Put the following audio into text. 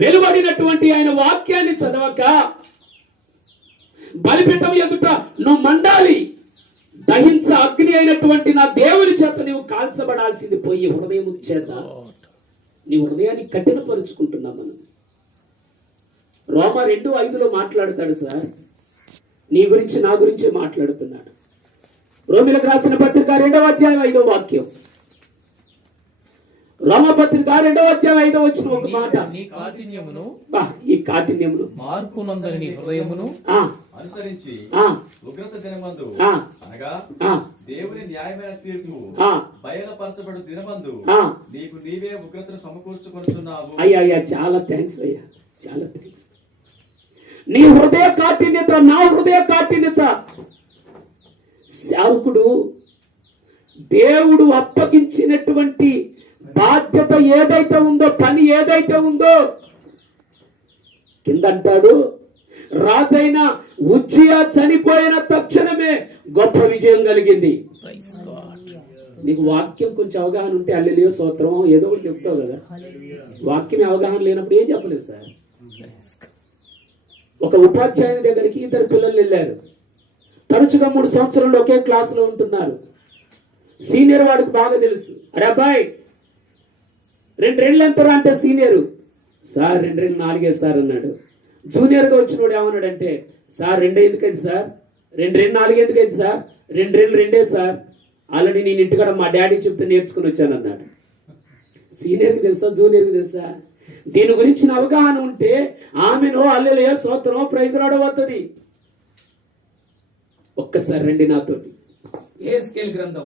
వెలువడినటువంటి ఆయన వాక్యాన్ని చదవక బలిపీఠం ఎదుట నువ్వు మండాలి. దహించ అగ్ని అయినటువంటి నా దేవుని చేత నీవు కాల్చబడాల్సింది పోయి హృదయం చేత నీ హృదయాన్ని కఠినపరుచుకుంటున్నాం మనం. రోమా 2:5 మాట్లాడతాడు సార్, నీ గురించి నా గురించి మాట్లాడుతున్నాడు. రోమిలకు రాసిన పత్రిక 2వ అధ్యాయం 5వ వాక్యం. రోమపత్రిక 2వ అధ్యాయం 5వ వచనం ఒక మాట, ఈ కాఠిన్యమును మార్పునందని నీ హృదయమును అనుసరించి ఉగ్రత దినమందు అనగా దేవుని న్యాయమైన తీర్పు బయలుపరచబడు దినమందు నీకు నీవే ఉగ్రతను సమకూర్చుకొనుచున్నావు. అయ్యా చాలా థ్యాంక్స్ అయ్యా, చాలా థ్యాంక్స్. నీ హృదయ కాఠిన్యత, నా హృదయ కాఠిన్యత, సేవకుడు దేవుడు అప్పగించినటువంటి బాధ్యత ఏదైతే ఉందో, పని ఏదైతే ఉందో, కింద అంటాడు రాజైన ఉజ్జియా చనిపోయిన తక్షణమే గొప్ప విజయం కలిగింది. నీకు వాక్యం కొంచెం అవగాహన ఉంటే హల్లెలూయా స్తోత్రం ఏదో ఒకటి చెప్తావు కదా. వాక్యం అవగాహన లేనప్పుడు ఏం చెప్పలేదు సార్. ఒక ఉపాధ్యాయుని దగ్గరికి 2 పిల్లలు వెళ్ళారు. తరచుగా 3 సంవత్సరాలు ఒకే క్లాసులో ఉంటున్నారు. సీనియర్ వాడికి బాగా తెలుసు, అరే అబ్బాయి 2 రెళ్ళు ఎంతరా అంటే సీనియరు, సార్ 2 రెళ్ళు 4 సార్ అన్నాడు. జూనియర్గా వచ్చిన వాడు ఏమన్నాడంటే, సార్ 2 ఎందుకైంది సార్, 2 రెళ్ళు 4 ఎందుకైంది సార్, 2 రెళ్ళు 2 సార్, ఆల్రెడీ నేను ఇంటికాడ మా డాడీ చెప్తే నేర్చుకుని వచ్చాను అన్నాడు. సీనియర్కి తెలుసా, జూనియర్కి తెలుసా? దీని గురించిన అవగాహన ఉంటే ఆమెను హల్లెలూయా స్తోత్రం ప్రైజ్ రావడం వస్తుంది. ఒక్కసారి రండి నాతోటి. యెహెజ్కేలు గ్రంథం